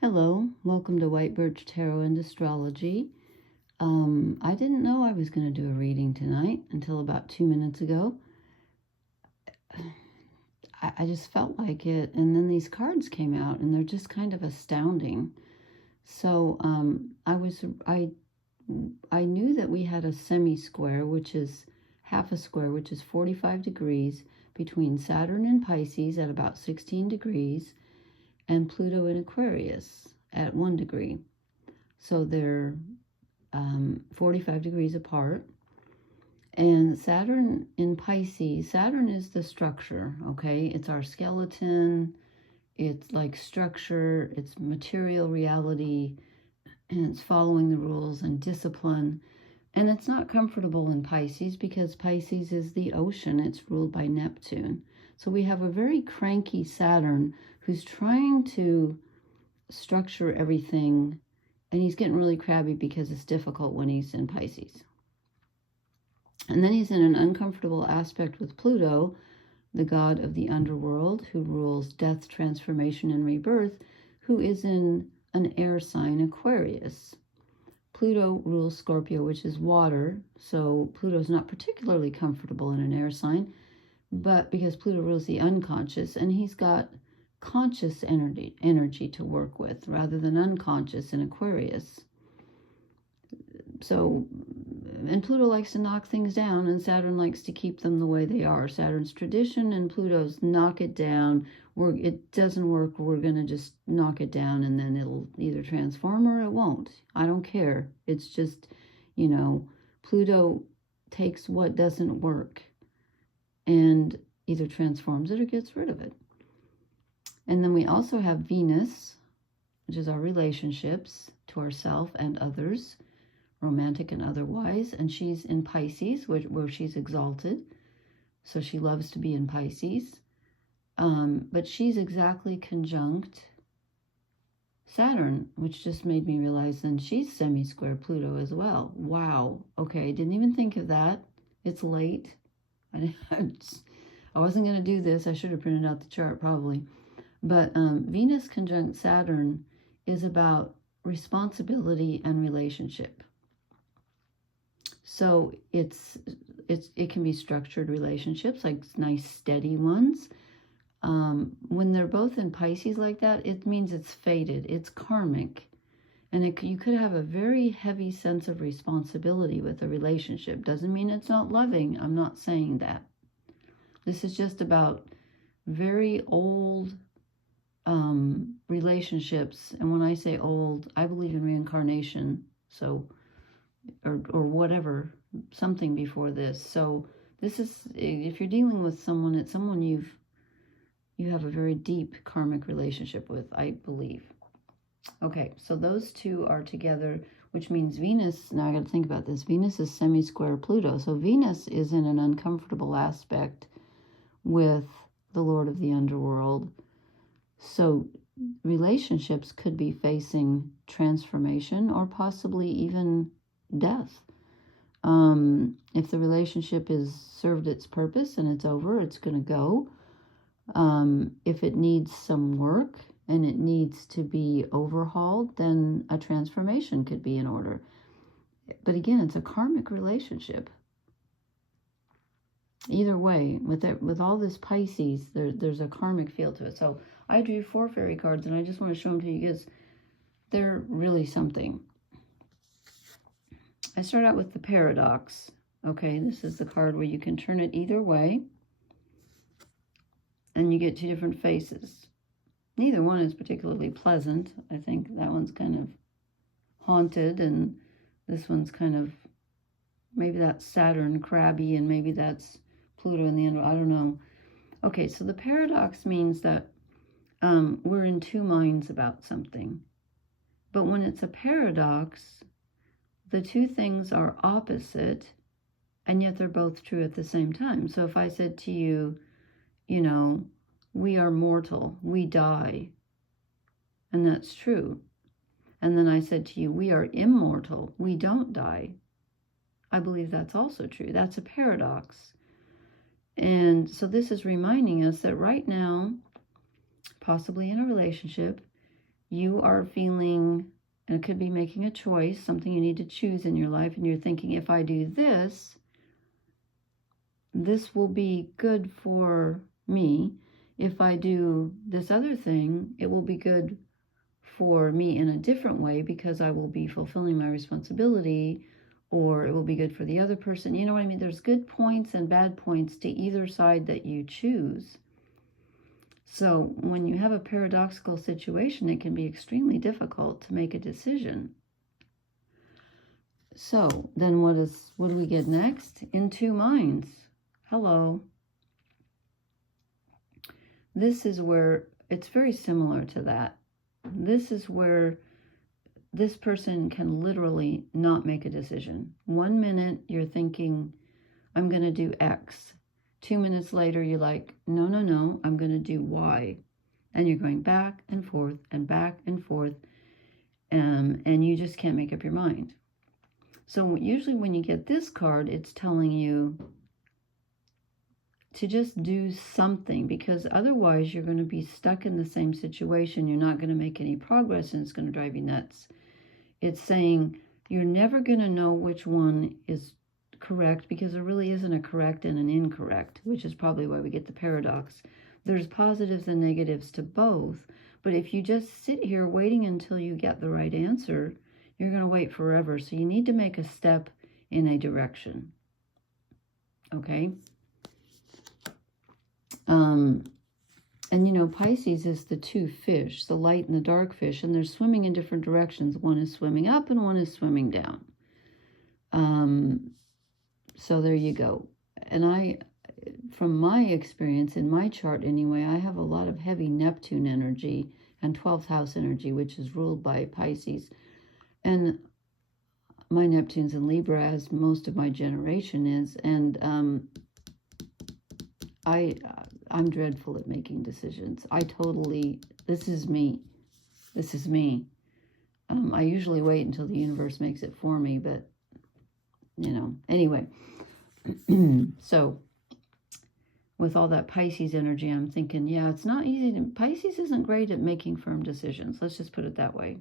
Hello, welcome to White Birch Tarot and Astrology. I didn't know I was going to do a reading tonight until about 2 minutes ago. I just felt like it, and then these cards came out, and they're just kind of astounding. So I knew that we had a semi-square, which is half a square, which is 45 degrees between Saturn and Pisces at about 16 degrees, and Pluto in Aquarius at 1 degree. So they're 45 degrees apart. And Saturn in Pisces, Saturn is the structure, okay? It's our skeleton, it's like structure, it's material reality, and it's following the rules and discipline. And it's not comfortable in Pisces because Pisces is the ocean. It's ruled by Neptune. So we have a very cranky Saturn who's trying to structure everything, and he's getting really crabby because it's difficult when he's in Pisces. And then he's in an uncomfortable aspect with Pluto, the god of the underworld, who rules death, transformation, and rebirth, who is in an air sign, Aquarius. Pluto rules Scorpio, which is water, so Pluto's not particularly comfortable in an air sign, but because Pluto rules the unconscious, and he's got conscious energy to work with rather than unconscious in Aquarius. So, and Pluto likes to knock things down, and Saturn likes to keep them the way they are. Saturn's tradition and Pluto's knock it down. It doesn't work, we're going to just knock it down, and then it'll either transform or it won't. I don't care. It's just, Pluto takes what doesn't work and either transforms it or gets rid of it. And then we also have Venus, which is our relationships to ourselves and others, romantic and otherwise. And she's in Pisces, where she's exalted. So she loves to be in Pisces. But she's exactly conjunct Saturn, which just made me realize then she's semi-square Pluto as well. Wow. Okay, didn't even think of that. It's late. I wasn't going to do this. I should have printed out the chart probably. But Venus conjunct Saturn is about responsibility and relationship. So it can be structured relationships, like nice steady ones. When they're both in Pisces like that, it means it's fated, it's karmic, and you could have a very heavy sense of responsibility with a relationship. Doesn't mean it's not loving. I'm not saying that. This is just about very old relationships. And when I say old, I believe in reincarnation. So, or whatever, something before this. So this is, if you're dealing with someone, it's someone you have a very deep karmic relationship with, I believe. Okay, so those two are together, which means Venus, now I got to think about this, Venus is semi-square Pluto. So Venus is in an uncomfortable aspect with the Lord of the Underworld. So relationships could be facing transformation or possibly even death. If the relationship is served its purpose and it's over, it's going to go. If it needs some work and it needs to be overhauled, then a transformation could be in order. But again, it's a karmic relationship. Either way, with all this Pisces, there's a karmic feel to it. So I drew 4 fairy cards, and I just want to show them to you because they're really something. I start out with the paradox. Okay, this is the card where you can turn it either way, and you get 2 different faces. Neither one is particularly pleasant. I think that one's kind of haunted, and this one's kind of, maybe that's Saturn crabby, and maybe that's Pluto in the end. I don't know. Okay, so the paradox means that we're in 2 minds about something. But when it's a paradox, the 2 things are opposite, and yet they're both true at the same time. So if I said to you, we are mortal, we die, and that's true. And then I said to you, we are immortal, we don't die. I believe that's also true. That's a paradox. And so this is reminding us that right now, possibly in a relationship, you are feeling, and it could be making a choice, something you need to choose in your life, and you're thinking, if I do this, this will be good for me. If I do this other thing, it will be good for me in a different way because I will be fulfilling my responsibility, or it will be good for the other person. You know what I mean? There's good points and bad points to either side that you choose. So when you have a paradoxical situation, it can be extremely difficult to make a decision. So then what do we get next? In two minds. Hello. This is where it's very similar to that. This is where this person can literally not make a decision. 1 minute you're thinking, I'm going to do X. 2 minutes later, you're like, no, I'm going to do Y. And you're going back and forth and back and forth. And you just can't make up your mind. So usually when you get this card, it's telling you to just do something, because otherwise you're going to be stuck in the same situation. You're not going to make any progress, and it's going to drive you nuts. It's saying you're never going to know which one is correct, because there really isn't a correct and an incorrect, which is probably why we get the paradox. There's positives and negatives to both, but if you just sit here waiting until you get the right answer, you're going to wait forever. So you need to make a step in a direction. Okay? And you know, Pisces is the two fish, the light and the dark fish, and they're swimming in different directions. One is swimming up and one is swimming down. So there you go. And from my experience, in my chart anyway, I have a lot of heavy Neptune energy and 12th house energy, which is ruled by Pisces. And my Neptune's in Libra, as most of my generation is. And I'm dreadful at making decisions. This is me. I usually wait until the universe makes it for me, but, you know, anyway. So, with all that Pisces energy, I'm thinking, yeah, it's not easy. Pisces isn't great at making firm decisions. Let's just put it that way.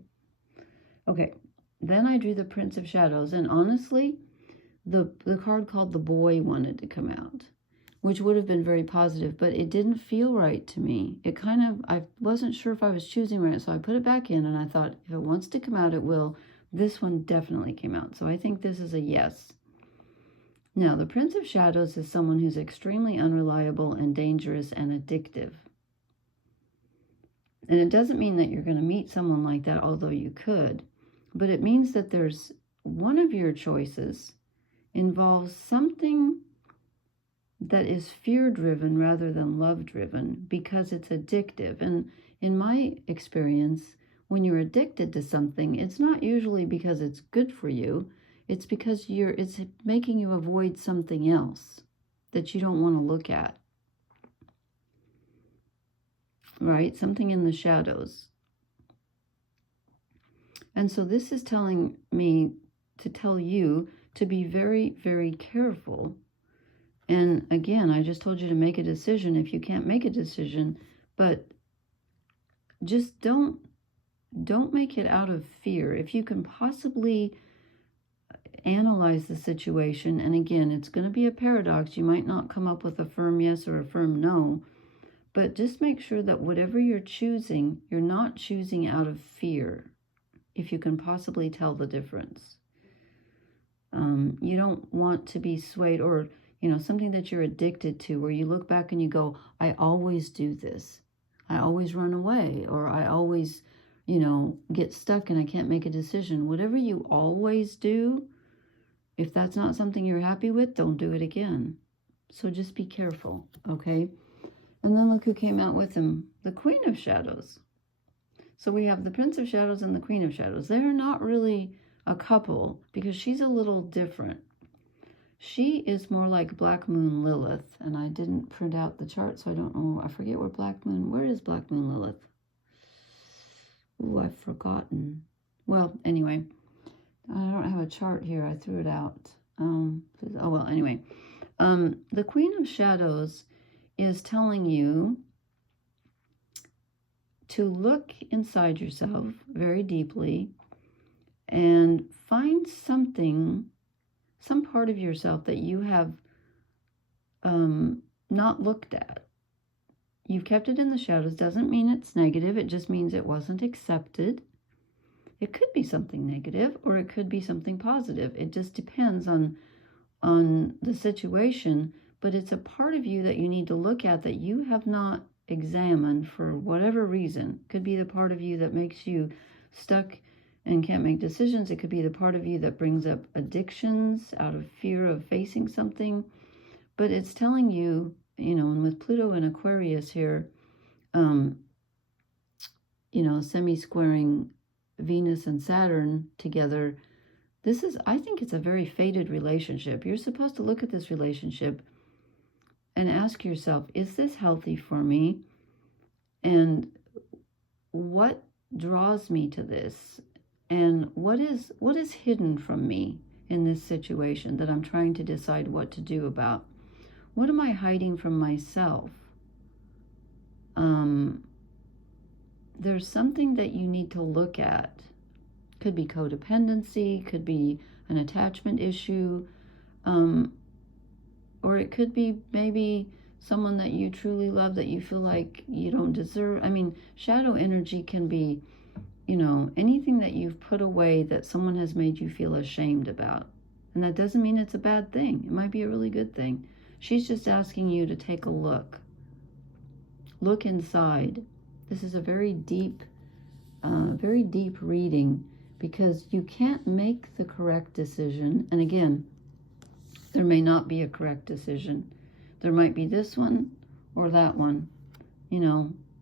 Okay, then I drew the Prince of Shadows, and honestly, the card called the Boy wanted to come out, which would have been very positive, but it didn't feel right to me. I wasn't sure if I was choosing right, so I put it back in, and I thought, if it wants to come out, it will. This one definitely came out, so I think this is a yes. Now, the Prince of Shadows is someone who's extremely unreliable and dangerous and addictive. And it doesn't mean that you're going to meet someone like that, although you could, but it means that there's one of your choices involves something that is fear-driven rather than love-driven, because it's addictive. And in my experience, when you're addicted to something, it's not usually because it's good for you. It's because it's making you avoid something else that you don't want to look at. Right? Something in the shadows. And so this is telling me to tell you to be very, very careful. And again, I just told you to make a decision if you can't make a decision, but just don't make it out of fear. If you can possibly analyze the situation, and again, it's going to be a paradox. You might not come up with a firm yes or a firm no, but just make sure that whatever you're choosing, you're not choosing out of fear, if you can possibly tell the difference. You don't want to be swayed, or, you know, something that you're addicted to, where you look back and you go, I always do this. I always run away, or I always, you know, get stuck and I can't make a decision. Whatever you always do, if that's not something you're happy with, don't do it again. So just be careful, okay? And then look who came out with him, the Queen of Shadows. So we have the Prince of Shadows and the Queen of Shadows. They're not really a couple, because she's a little different. She is more like Black Moon Lilith, and I didn't print out the chart, so I don't know. I forget where is Black Moon Lilith? Ooh, I've forgotten. Well, anyway, I don't have a chart here. I threw it out. Anyway. The Queen of Shadows is telling you to look inside yourself very deeply and find something, some part of yourself that you have not looked at. You've kept it in the shadows. Doesn't mean it's negative. It just means it wasn't accepted. It could be something negative or it could be something positive. It just depends on the situation, but it's a part of you that you need to look at that you have not examined for whatever reason. It could be the part of you that makes you stuck and can't make decisions. It could be the part of you that brings up addictions out of fear of facing something. But it's telling you, and with Pluto and Aquarius here, semi-squaring Venus and Saturn together, I think it's a very fated relationship. You're supposed to look at this relationship and ask yourself, is this healthy for me? And what draws me to this? And what is hidden from me in this situation that I'm trying to decide what to do about? What am I hiding from myself? There's something that you need to look at. Could be codependency, could be an attachment issue, or it could be maybe someone that you truly love that you feel like you don't deserve. I mean, shadow energy can be, anything that you've put away that someone has made you feel ashamed about. And that doesn't mean it's a bad thing. It might be a really good thing. She's just asking you to take a look. Look inside. This is a very deep reading, because you can't make the correct decision. And again, there may not be a correct decision. There might be this one or that one.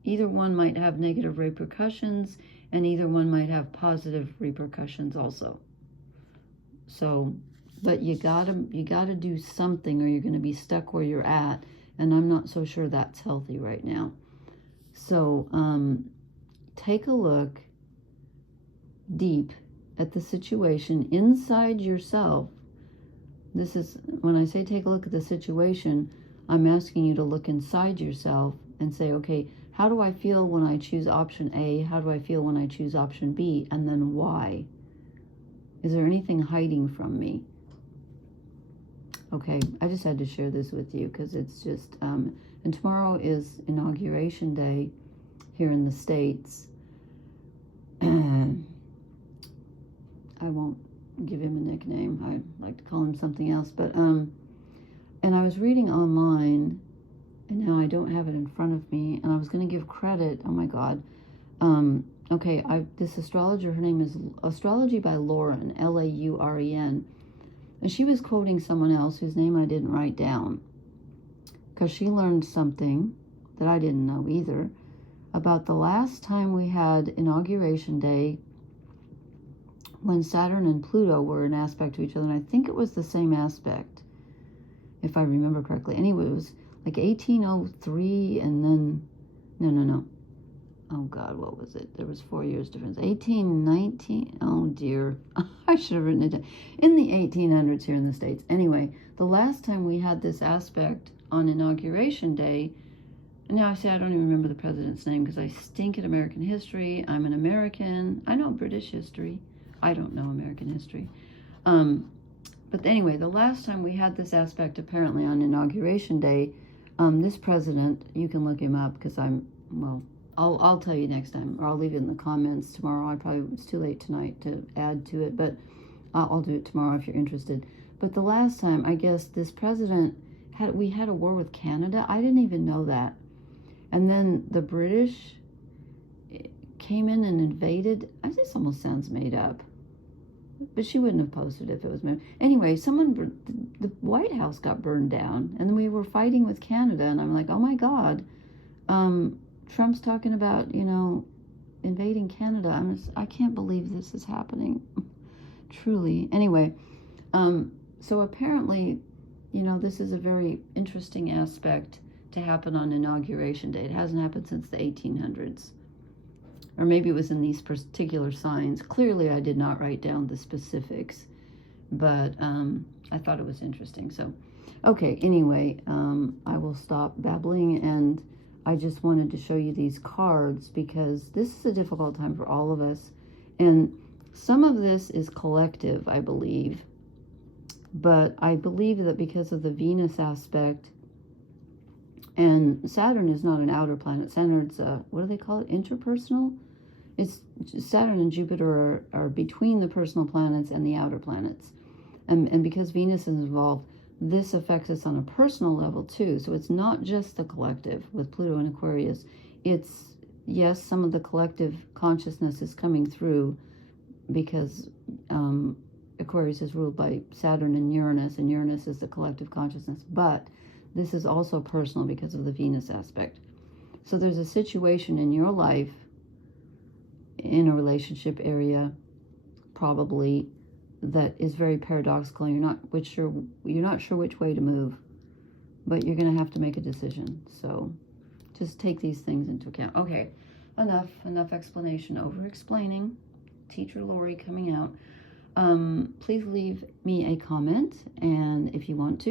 Either one might have negative repercussions and either one might have positive repercussions also. So, but you gotta do something or you're going to be stuck where you're at. And I'm not so sure that's healthy right now. So, take a look deep at the situation inside yourself. This is, when I say take a look at the situation, I'm asking you to look inside yourself and say, okay, how do I feel when I choose option A? How do I feel when I choose option B? And then why? Is there anything hiding from me? Okay, I just had to share this with you because it's just, and tomorrow is Inauguration Day here in the States. I won't give him a nickname. I'd like to call him something else. But, and I was reading online, and now I don't have it in front of me, and I was going to give credit. Oh, my God. Okay, this astrologer, her name is Astrology by Lauren, Lauren. And she was quoting someone else whose name I didn't write down, because she learned something that I didn't know either about the last time we had Inauguration Day when Saturn and Pluto were an aspect to each other. And I think it was the same aspect, if I remember correctly. Anyway, it was like 1803 and then, no. Oh, God, what was it? There was 4 years difference. 1819. Oh, dear. I should have written it down. In the 1800s here in the States. Anyway, the last time we had this aspect on Inauguration Day, and now I say I don't even remember the president's name because I stink at American history. I'm an American. I know British history. I don't know American history. But anyway, the last time we had this aspect apparently on Inauguration Day, this president, you can look him up because I'll tell you next time, or I'll leave it in the comments tomorrow. It's too late tonight to add to it, but I'll do it tomorrow if you're interested. But the last time, I guess this president we had a war with Canada. I didn't even know that. And then the British came in and invaded. This almost sounds made up, but she wouldn't have posted if it was made. Anyway, the White House got burned down, and then we were fighting with Canada, and I'm like, oh my God. Trump's talking about, invading Canada. I can't believe this is happening. Truly. Anyway, so apparently, this is a very interesting aspect to happen on Inauguration Day. It hasn't happened since the 1800s. Or maybe it was in these particular signs. Clearly, I did not write down the specifics, but I thought it was interesting. So, okay, anyway, I will stop babbling and I just wanted to show you these cards because this is a difficult time for all of us. And some of this is collective, I believe. But I believe that because of the Venus aspect, and Saturn is not an outer planet. Saturn's, what do they call it? Interpersonal? It's Saturn and Jupiter are between the personal planets and the outer planets. And because Venus is involved, this affects us on a personal level too. So it's not just the collective with Pluto and Aquarius. It's, yes, some of the collective consciousness is coming through because Aquarius is ruled by Saturn and Uranus is the collective consciousness. But this is also personal because of the Venus aspect. So there's a situation in your life, in a relationship area, probably, that is very paradoxical. You're not sure which way to move, but you're going to have to make a decision. So just take these things into account. Okay, enough explanation. Over explaining. Teacher Lori coming out. Please leave me a comment, and if you want to,